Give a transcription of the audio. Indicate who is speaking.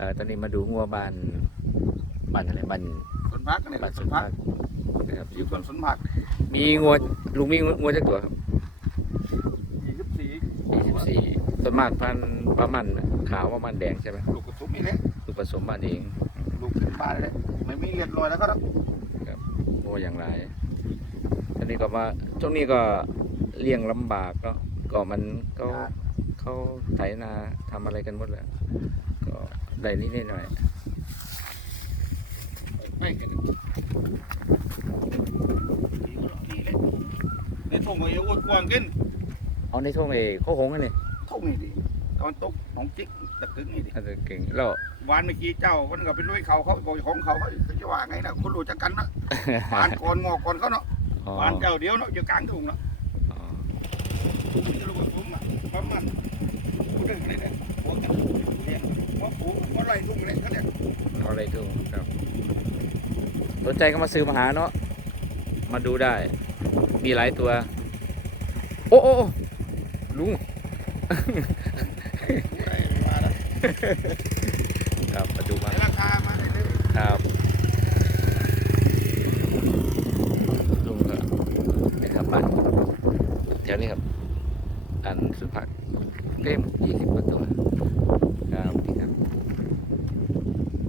Speaker 1: เอ่อตอนนี้มาดูงัวบ้านบ้านอะไรบ้าน
Speaker 2: สวนพักเนี่ย
Speaker 1: บ้าน
Speaker 2: ส
Speaker 1: สุ
Speaker 2: วน
Speaker 1: น
Speaker 2: พั
Speaker 1: พั
Speaker 2: ก
Speaker 1: กนะครับอ
Speaker 2: อยู่
Speaker 1: ยู่
Speaker 2: สวนสวนพัก
Speaker 1: มีงัวลุงมีงัวจักตัวครับ
Speaker 2: ยี่สิบสี่
Speaker 1: ยี่สิบสี่ส่วนมากพันธุ์ประมันขาวประมันแดงใช่ไหม
Speaker 2: ลูกกระสุนนี่แหละ
Speaker 1: ลูกผสมบ้านเอง
Speaker 2: ลูกขึ้นบ้านเลยไม่มีเลียดลอยแล้วก็ต้อง
Speaker 1: งัวอย่างไรตอนนี้ก็มาช่วงนี้ก็เลี้ยงลำบากเนาะก็มันก็เขาไถนาทำอะไรกันหมดแล้ว ก็ ได้นิดหน่อย
Speaker 2: ไม่กันนี่แหละในทุ่งก็ยังอ้วนกวางกิน
Speaker 1: เอาในช่วงเอโคหงกันนี่
Speaker 2: ทุ่งนี่ดิตอนตกของจิกตะกึ่งนี่ดิ
Speaker 1: อาจจะเก่งแล้ว
Speaker 2: วานเมื่อกี้เจ้ามันก็เป็นลุยเขาเขาโกยของเขาเขาจะว่าไงนะคนรู้จักกันนะวานก่อนงอกก่อนเขาเนาะ
Speaker 1: อ๋อ
Speaker 2: วานเจ้าเดียวเนาะอยู่กลางทุ่งเนาะ
Speaker 1: อ๋อ
Speaker 2: ที่ลูกกระสุนอะประมาณพูดถึงอะไรเนี่ยหัวกันเลี้ยงหัวผูหัว ไหล่ทุ่งเลยเขาเนี่ย
Speaker 1: เอาอะไรทุ่งครับสนใจก็มาซื้อมาหาเนาะมาดูได้ มีหลายตัว โอ้โอ้โอ้ลุง
Speaker 2: ผู้ใดมาแล้ว
Speaker 1: ครับมาดูมา
Speaker 2: ราคามาเลย
Speaker 1: ครับลุงก็นะครับบ้านแถวนี้ครับ อันสุดผักเต็มยี่สิบกว่าตัว